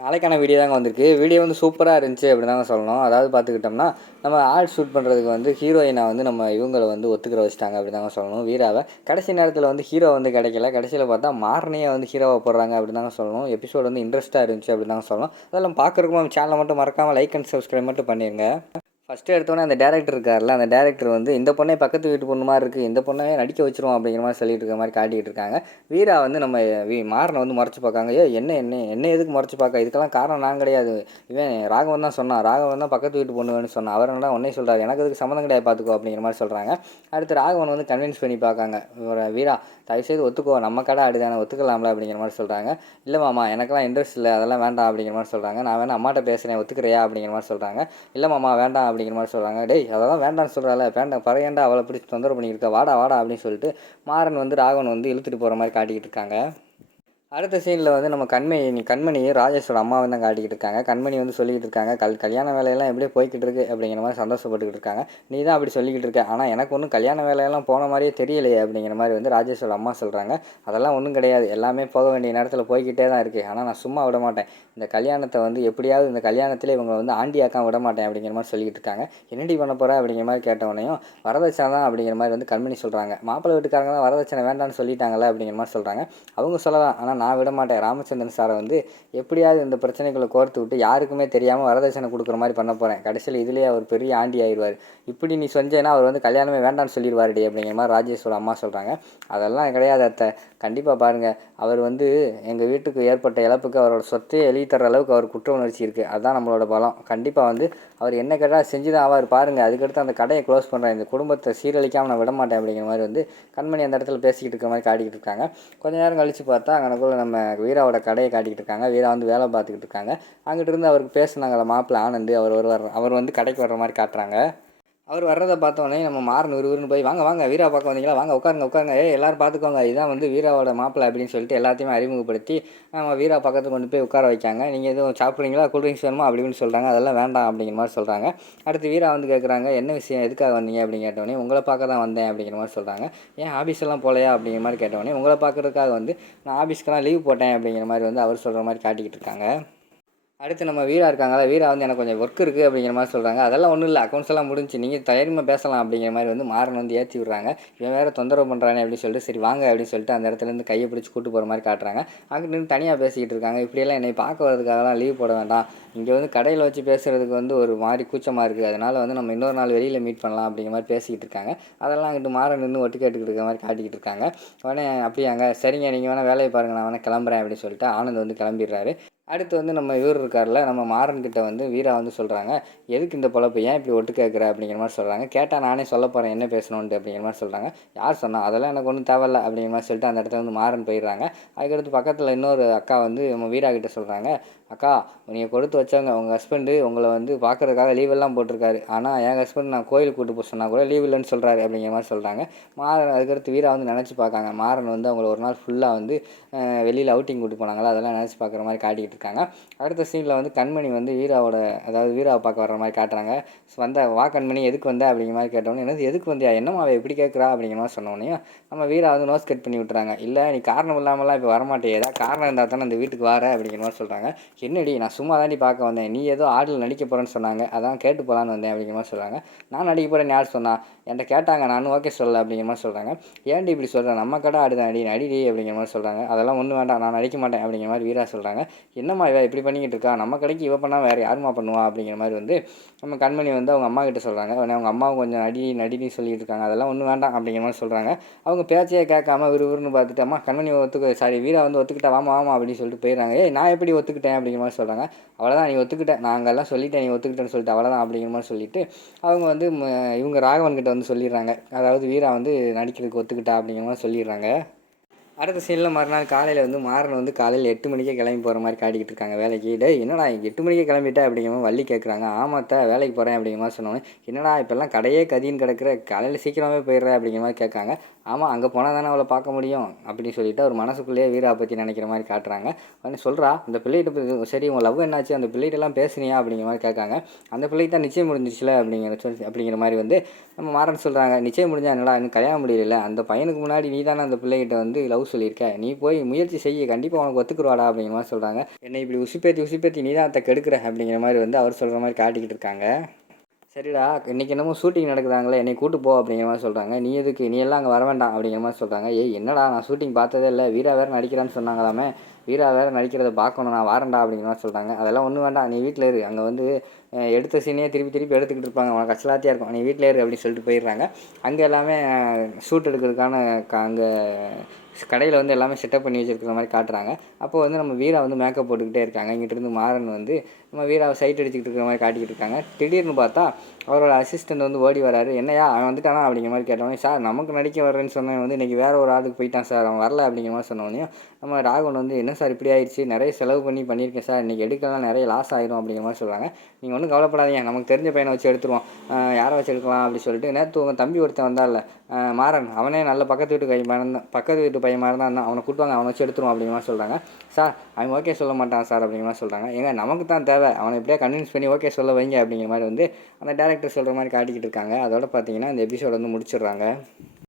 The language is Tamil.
நாளைக்கான வீடியோ தாங்க வந்திருக்கு. வீடியோ வந்து சூப்பராக இருந்துச்சு அப்படின்னு தாங்க சொல்லணும். அதாவது பார்த்துக்கிட்டோம்னா, நம்ம ஆட் ஷூட் பண்ணுறதுக்கு வந்து ஹீரோயினை வந்து நம்ம இவங்கள வந்து ஒத்துக்கிற வச்சுட்டாங்க அப்படி தாங்க சொல்லணும். வீராவை கடைசி நேரத்தில் வந்து ஹீரோ வந்து கிடைக்கல. கடைசியில் பார்த்தா மாறனையே வந்து ஹீரோவை போடுறாங்க அப்படி தாங்க சொல்லணும். எபிசோடு வந்து இன்ட்ரெஸ்ட்டாக இருந்துச்சு அப்படி தாங்க சொல்லணும். அதெல்லாம் பார்க்குறதுக்கு நம்ம சேனலை மட்டும் மறக்காமல் லைக் அண்ட் சப்ஸ்கிரைப் மட்டும் பண்ணிடுங்க. ஃபஸ்ட்டு எடுத்தோன்னே அந்த டேரக்டர் இருக்கார்ல, அந்த டேரக்டர் வந்து இந்த பொண்ணே பக்கத்து வீட்டு பொண்ணு மாதிரி இருக்குது, இந்த பொண்ணே நடிக்க வச்சிருவோம் அப்படிங்கிற மாதிரி சொல்லிட்டு இருக்க மாதிரி காட்டிகிட்டு இருக்காங்க. வீரா வந்து நம்ம மாறனை வந்து முறைச்சி பார்க்காங்க. என்ன எதுக்கு முறைச்சி பார்க்க, இதுக்கெல்லாம் காரணம் நான் கிடையாது, இவன் ராகவன் தான் சொன்னான், ராகவன் தான் பக்கத்து வீட்டு பொண்ணு வேணும்னு சொன்னான், அவர் என்ன உடனே சொல்கிறார், எனக்கு அதுக்கு சம்மந்தம் கிடையாது பார்த்துக்கோ அப்படிங்கிற மாதிரி சொல்கிறாங்க. அடுத்து ராகவன் வந்து கன்வின்ஸ் பண்ணி பார்க்காங்க, வீரா தயவுசெய்து ஒத்துக்கோ, நம்ம கடை ஆடுதானே, ஒத்துக்கலாம்ல அப்படிங்கிற மாதிரி சொல்கிறாங்க. இல்லை மாமா எனக்கெல்லாம் இன்ட்ரெஸ்ட் இல்லை, அதெல்லாம் வேண்டாம் அப்படிங்கிற மாதிரி சொல்கிறாங்க. நான் வேணா அம்மாட்ட பேசுகிறேன், ஒத்துக்கிறியா அப்படிங்கிற மாதிரி சொல்கிறாங்க. இல்லை மாமா வேண்டாம் அப்படிங்கிற மாதிரி சொல்கிறாங்க. டேய் அதெல்லாம் வேண்டான்னு சொல்கிறாள், வேண்டாம் பறையண்டா அவளை பிடிச்சி தொந்தரவு பண்ணியிருக்கா, வாடா வாடா அப்படின்னு சொல்லிட்டு மாறன் வந்து ராகவன் வந்து இழுத்துட்டு போகிற மாதிரி காட்டிக்கிட்டு இருக்காங்க. அடுத்த சீனில் வந்து நம்ம கண்மணி ராஜேஷோட அம்மாவை தான் காட்டிக்கிட்டு இருக்காங்க. கண்மணி வந்து சொல்லிக்கிட்டு இருக்காங்க, கல்யாண வேலையெல்லாம் எப்படியே போய்கிட்டு இருக்கு அப்படிங்கிற மாதிரி சந்தோஷப்பட்டுக்கிட்டு இருக்காங்க. நீ தான் அப்படி சொல்லிக்கிட்டு இருக்க, ஆனால் எனக்கு ஒன்றும் கல்யாண வேலையெல்லாம் போன மாதிரியே தெரியலையே அப்படிங்கிற மாதிரி வந்து ராஜேஷோட அம்மா சொல்கிறாங்க. அதெல்லாம் ஒன்றும் கிடையாது, எல்லாமே போக வேண்டிய நேரத்தில் போய்கிட்டே தான் இருக்குது, ஆனால் நான் சும்மா விட மாட்டேன், இந்த கல்யாணத்தை வந்து எப்படியாவது இந்த கல்யாணத்தில் இவங்க வந்து ஆண்டியாக்காம விட மாட்டேன் அப்படிங்கிற மாதிரி சொல்லிக்கிட்டு இருக்காங்க. என்னடி பண்ண போகிற அப்படிங்கிற மாதிரி கேட்டவனையும் வரதட்சணை தான் அப்படிங்கிற மாதிரி வந்து கண்மணி சொல்கிறாங்க. மாப்பிள்ளை வீட்டுக்காரங்க தான் வரதட்சணை வேண்டான்னு சொல்லிட்டாங்களே அப்படிங்கிற மாதிரி சொல்கிறாங்க. அவங்க சொல்லலாம், ஆனால் நான் விட மாட்டேன், ராமச்சந்திரன் சாரை வந்து எப்படியாவது இந்த பிரச்சனைக்குள்ளே கோர்த்து விட்டு யாருக்குமே தெரியாமல் வரதட்சணை கொடுக்குற மாதிரி பண்ண போகிறேன், கடைசியில் இதுலேயே அவர் பெரிய ஆண்டி ஆயிடுவார், இப்படி நீ செஞ்சேன்னா அவர் வந்து கல்யாணமே வேண்டான்னு சொல்லிடுவாருடி அப்படிங்கிற மாதிரி ராஜேஷோட அம்மா சொல்கிறாங்க. அதெல்லாம் கிடையாது அத்தை, கண்டிப்பாக பாருங்கள், அவர் வந்து எங்கள் வீட்டுக்கு ஏற்பட்ட இழப்புக்கு அவரோட சொத்தையே எழுதி தர அளவுக்கு அவர் குற்ற உணர்ச்சி இருக்குது, அதுதான் நம்மளோட பலம், கண்டிப்பாக வந்து அவர் என்ன கேட்டால் செஞ்சு தான் ஆவார் பாருங்கள், அதுக்கடுத்து அந்த கடையை க்ளோஸ் பண்ணுறேன், இந்த குடும்பத்தை சீரழிக்காமல் நான் விட மாட்டேன் அப்படிங்கிற மாதிரி வந்து கண்மணி அந்த இடத்துல பேசிக்கிட்டு இருக்கிற மாதிரி காட்டிக்கிட்டு இருக்காங்க. கொஞ்ச நேரம் கழித்து பார்த்தா அங்கனக்குள்ள நம்ம வீராவோட கடையை காட்டிக்கிட்டு இருக்காங்க. வீரா வந்து வேலை பார்த்துக்கிட்டு இருக்காங்க. அங்கிட்டு இருந்து அவருக்கு பேசுனாங்களே மாப்பிள்ளை ஆனந்து, அவர் வந்து கடைக்கு வர்ற மாதிரி காட்டுறாங்க. அவர் வர்றதை பார்த்தோன்னே நம்ம மாறன் விறுவிறுன்னு போய் வாங்க வாங்க வீரா பார்க்க வந்தீங்களா, வாங்க உட்காருங்க எல்லோரும் பார்த்துக்கோங்க, இதுதான் வந்து வீராவோட மாப்பிள்ளை அப்படின்னு சொல்லிட்டு எல்லாத்தையுமே அறிமுகப்படுத்தி நம்ம வீரா பக்கத்துக்கு கொண்டு போய் உட்கார வைக்காங்க. நீங்கள் எதுவும் சாப்பிட்றீங்களா, கூல்ட்ரிங்க்ஸ் வேணுமா அப்படின்னு சொல்கிறாங்க. அதெல்லாம் வேண்டாம் அப்படிங்கிற மாதிரி சொல்கிறாங்க. அடுத்து வீரா வந்து கேட்குறாங்க, என்ன விஷயம், எதுக்காக வந்தீங்க அப்படின்னு கேட்டோடனே உங்களை பார்க்க தான் வந்தேன் அப்படிங்கிற மாதிரி சொல்கிறாங்க. ஏன் ஆஃபீஸெல்லாம் போகலையா அப்படிங்கிற மாதிரி கேட்டோடனே உங்களை பார்க்குறதுக்காக வந்து நான் ஆஃபீஸ்க்கெல்லாம் லீவ் போட்டேன் அப்படிங்கிற மாதிரி வந்து அவர் சொல்கிற மாதிரி காட்டிக்கிட்டு இருக்காங்க. அடுத்து நம்ம வீரா இருக்காங்களா, வீரா வந்து எனக்கு கொஞ்சம் ஒர்க் இருக்குது அப்படிங்கிற மாதிரி சொல்கிறாங்க. அதெல்லாம் ஒன்றும் இல்லை, அக்கௌண்ட்ஸ் எல்லாம் முடிஞ்சு, நீங்கள் தைரியமாக பேசலாம் அப்படிங்கிற மாதிரி வந்து மாறன் வந்து ஏற்றி விட்றாங்க. இவன் வேறு தொந்தரவு பண்ணுறானே அப்படின்னு சொல்லிட்டு சரி வாங்க அப்படின்னு சொல்லிட்டு அந்த இடத்துலேருந்து கையை பிடிச்சி கூட்டு போகிற மாதிரி காட்டுறாங்க. அங்கிட்டு நின்று தனியாக பேசிக்கிட்டு இருக்காங்க. இப்படியெல்லாம் என்னை பார்க்க வரதுக்காகலாம் லீவ் போட வேண்டாம், இங்கே வந்து கடையில் வச்சு பேசுகிறதுக்கு வந்து ஒரு மாதிரி கூச்சமாக இருக்குது, அதனால் வந்து நம்ம இன்னொரு நாள் வெளியில் மீட் பண்ணலாம் அப்படிங்கிற மாதிரி பேசிக்கிட்டு இருக்காங்க. அதெல்லாம் அங்கிட்டு மாறன் நின்று ஒட்டு கேட்டுக்கிட்டு இருக்க மாதிரி காட்டிக்கிட்டு இருக்காங்க. உடனே அப்படியாங்க சரிங்க, நீங்கள் வேணால் வேலையை பாருங்கள், நான் வேணால் கிளம்புறேன் அப்படின்னு சொல்லிட்டு ஆனந்த் வந்து கிளம்பிடுறாரு. அடுத்து வந்து நம்ம இவர் இருக்கார்ல, நம்ம மாறன்கிட்ட வந்து வீரா வந்து சொல்கிறாங்க, எதுக்கு இந்த பொழப்பு, ஏன் இப்படி ஒட்டு கேட்குற அப்படிங்கிற மாதிரி சொல்கிறாங்க. கேட்டால் நானே சொல்ல போகிறேன் என்ன பேசணுன்ட்டு அப்படிங்கிற மாதிரி சொல்கிறாங்க. யார் சொன்னால், அதெல்லாம் எனக்கு ஒன்றும் தேவையில்ல அப்படிங்கிற மாதிரி சொல்லிட்டு அந்த இடத்துல வந்து மாறன் போயிடுறாங்க. அதுக்கடுத்து பக்கத்தில் இன்னொரு அக்கா வந்து நம்ம வீரா கிட்ட சொல்கிறாங்க, அக்கா நீங்கள் கொடுத்து வச்சவங்க உங்கள் ஹஸ்பண்டு உங்களை வந்து பார்க்குறதுக்காக லீவெல்லாம் போட்டிருக்காரு, ஆனால் என் ஹஸ்பண்ட் நான் கோயிலுக்கு கூட்டு போக சொன்னால் கூட லீவ் இல்லைன்னு சொல்கிறாரு அப்படிங்கிற மாதிரி சொல்கிறாங்க. மாறன் அதுக்கடுத்து வீரா வந்து நினச்சி பார்க்காங்க, மாறன் வந்து அவங்கள ஒரு நாள் ஃபுல்லாக வந்து வெளியில் அவுட்டிங் கூட்டு போனாங்களா, அதெல்லாம் நினச்சி பார்க்குற மாதிரி காட்டிக்கிட்டு இருக்காங்க. அடுத்த சீனில் வந்து கண்மணி வந்து வீராவை பார்க்க வர்ற மாதிரி காட்டுறாங்க. வா கண்மணி எதுக்கு வந்த அப்படிங்கிற மாதிரி கேட்டோன்னே, என்னது எதுக்கு வந்தியா, என்னம்மா அவள் எப்படி கேட்குறா அப்படிங்கிற மாதிரி சொன்னோடனே நம்ம வீரா வந்து நோஸ் கட் பண்ணி விட்டுறாங்க. இல்லை நீ காரணம் இல்லாமலாம் இப்போ வரமாட்டே, ஏதாவது காரணம் இருந்தால் தானே அந்த வீட்டுக்கு வர அப்படிங்கிற மாதிரி சொல்கிறாங்க. என்னடி நான் சும்மா தாண்டி பார்க்க வந்தேன், நீ ஏதோ ஆடில் நடிக்க போகிறேன்னு சொன்னாங்க, அதான் கேட்டு போகலான்னு வந்தேன் அப்படிங்கிற மாதிரி சொல்கிறாங்க. நான் நடிக்க போகிறேன்னு யார் சொன்னா, என்கிட்ட கேட்டாங்க, நானும் ஓகே சொல்லலை அப்படிங்கிற மாதிரி சொல்கிறாங்க. ஏன்டி இப்படி சொல்கிறேன், நம்ம கடை ஆடுதான் அடி நடிடி அப்படிங்கிற மாதிரி சொல்கிறாங்க. அதெல்லாம் ஒன்றும் வேண்டாம், நான் நடிக்க மாட்டேன் அப்படிங்கிற மாதிரி வீரா சொல்கிறாங்க. என்னம்மா இவ இப்படி பண்ணிக்கிட்டு இருக்கா, நம்ம கடைக்கு இவ பண்ணால் வேறு யாருமா பண்ணுவா அப்படிங்கிற மாதிரி வந்து நம்ம கண்மணி வந்து அவங்க அம்மா கிட்ட சொல்கிறாங்க. உடனே அவங்க அம்மாவும் கொஞ்சம் நடின்னு சொல்லிட்டு இருக்காங்க. அதெல்லாம் ஒன்றும் வேண்டாம் அப்படிங்கிற மாதிரி சொல்கிறாங்க. அவங்க பேச்சையே கேட்காம விறுவிறுன்னு பார்த்துட்டு அம்மா கண்மணி வீரா வந்து ஒத்துக்கிட்டா வாமா அப்படின்னு சொல்லிட்டு போயிடுறாங்க. நான் எப்படி ஒத்துக்கிட்டேன் அப்படிங்கிற மாதிரி சொல்கிறாங்க. அவ்வளோதான் நீ ஒத்துக்கிட்டேன், நான் அங்கெல்லாம் சொல்லிட்டேன், நீ ஒத்துக்கிட்டேன்னு சொல்லிட்டு அவ்வளோதான் அப்படிங்கிற மாதிரி சொல்லிட்டு அவங்க வந்து இவங்க ராகவன் கிட்ட வந்து சொல்லிடுறாங்க. அதாவது வீரா வந்து நடிக்கிறதுக்கு ஒத்துக்கிட்டா அப்படிங்கிற மாதிரி சொல்லிடுறாங்க. அடுத்த சீனில் மறுநாள் காலையில் வந்து மாறன் வந்து காலையில் 8 மணிக்கே கிளம்பி போகிற மாதிரி காட்டிக்கிட்டு இருக்காங்க வேலைக்கு. என்னடா 8 மணிக்கே கிளம்பிட்டேன் அப்படிங்கிற மாதிரி வள்ளி கேட்குறாங்க. ஆமாத்த வேலைக்கு போகிறேன் அப்படிங்கிற மாதிரி சொன்னோன்னே, என்னடா இப்போல்லாம் கடையே கதின்னு கிடக்குற, காலையில் சீக்கிரமாகவே போயிடுற அப்படிங்கிற மாதிரி கேட்காங்க. ஆமாம் அங்கே போனால் தானே அவளை பார்க்க முடியும் அப்படின்னு சொல்லிட்டு அவர் மனசுக்குள்ளேயே வீரா பற்றி நினைக்கிற மாதிரி காட்டுறாங்க. உடனே சொல்கிறா அந்த பிள்ளைகிட்ட சரி உங்கள் லவ் என்னாச்சு, அந்த பிள்ளைகிட்டலாம் பேசுனியா அப்படிங்கிற மாதிரி கேட்காங்க. அந்த பிள்ளைக்கு தான் நிச்சயம் முடிஞ்சிச்சுல அப்படிங்கிற மாதிரி வந்து நம்ம மாறன் சொல்கிறாங்க. நிச்சயம் முடிஞ்சா என்னடா இன்னும் கல்யாணம் முடியல, அந்த பையனுக்கு முன்னாடி நீ தானே அந்த பிள்ளைகிட்ட வந்து லவ் சொல்லியிருக்க, நீ போய் முயற்சி செய்ய, கண்டிப்பாக உனக்கு ஒத்துக்குருவாடா அப்படிங்கிற மாதிரி சொல்கிறாங்க. என்னை இப்படி உசுப்பேத்தி நீ தான் அத்தை கெடுக்கிற அப்படிங்கிற மாதிரி வந்து அவர் சொல்கிற மாதிரி காட்டிக்கிட்டு இருக்காங்க. சரிடா, இன்றைக்கி என்னமோ ஷூட்டிங் நடக்குதாங்களே, என்னை கூட்டு போ அப்படிங்கிற மாதிரி சொல்கிறாங்க. நீ எதுக்கு, நீ எல்லாம் அங்கே வர வேண்டாம் அப்படிங்கிற மாதிரி சொல்கிறாங்க. ஏய் என்னடா, நான் ஷூட்டிங் பார்த்ததே இல்லை, வீரா வேறு நடிக்கிறான்னு சொன்னாங்களாமே, வீரா வேறு நடிக்கிறத பார்க்கணும், நான் வாரேன்டா அப்படிங்கிற மாதிரி சொல்கிறாங்க. அதெல்லாம் ஒன்றும் வேண்டாம், நீ வீட்டில் இரு, அங்கே வந்து எடுத்த சீனையே திருப்பி திருப்பி எடுத்துக்கிட்டு இருப்பாங்க, உனக்கு கச்சலாத்தியாக இருக்கும், நீ வீட்டில் இரு அப்படின்னு சொல்லிட்டு போயிடுறாங்க. அங்கே எல்லாமே ஷூட் எடுக்கிறதுக்கான அங்கே கடையில் வந்து எல்லாமே செட்டப் பண்ணி வச்சுருக்கிற மாதிரி காட்டுறாங்க. அப்போது வந்து நம்ம வீரா வந்து மேக்கப் போட்டுக்கிட்டே இருக்காங்க. இங்கிட்டிருந்து மாறன் வந்து நம்ம வீராவை சைட் அடிச்சுக்கிட்டு இருக்கிற மாதிரி காட்டிக்கிட்டு இருக்காங்க. திடீர்னு பார்த்தா அவரோட அசிஸ்டண்ட் வந்து ஓடி வராரு. என்னையா அவன் வந்துட்டானா அப்படிங்கிற மாதிரி கேட்டவொடனே, சார் நமக்கு நடிக்க வர்றேன்னு சொன்னவன் வந்து இன்றைக்கி வேறு ஒரு ஆளுக்கு போயிட்டான் சார், அவன் வரல அப்படிங்கிற மாதிரி சொன்னோடனே நம்ம ராகவன் வந்து என்ன சார் இப்படி ஆயிடுச்சு, நிறைய செலவு பண்ணியிருக்கேன் சார், இன்றைக்கி எடுக்கலாம் நிறைய லாஸ் ஆயிரும் அப்படிங்கிற மாதிரி சொல்கிறாங்க. நீங்கள் ஒன்றும் கவலைப்படாதீங்க, நமக்கு தெரிஞ்ச பையனை வச்சு எடுத்துருவோம், யாரை வச்சு எடுக்கலாம் அப்படி சொல்லிட்டு நேற்று உங்கள் தம்பி ஒருத்தன் வந்தால மாறன், அவனே நல்ல பக்கத்து வீட்டு பையன் மாதிரி தான், அவனை கூட்டுவாங்க, அவனை வச்சு எடுத்துருவோம் அப்படிங்கிற மாதிரி சொல்கிறாங்க. சார் அவன் ஓகே சொல்ல மாட்டான் சார் அப்படிங்கிற மாதிரி சொல்கிறாங்க. ஏங்க நமக்கு தான் தேவை, அவனை எப்படியா கன்வின்ஸ் பண்ணி ஓகே சொல்ல வைங்க அப்படிங்கிற மாதிரி வந்து அந்த டேரக்டர் சொல்கிற மாதிரி காட்டிக்கிட்டு இருக்காங்க. அதோட பார்த்தீங்கன்னா இந்த எபிசோட் வந்து முடிச்சிடுறாங்க.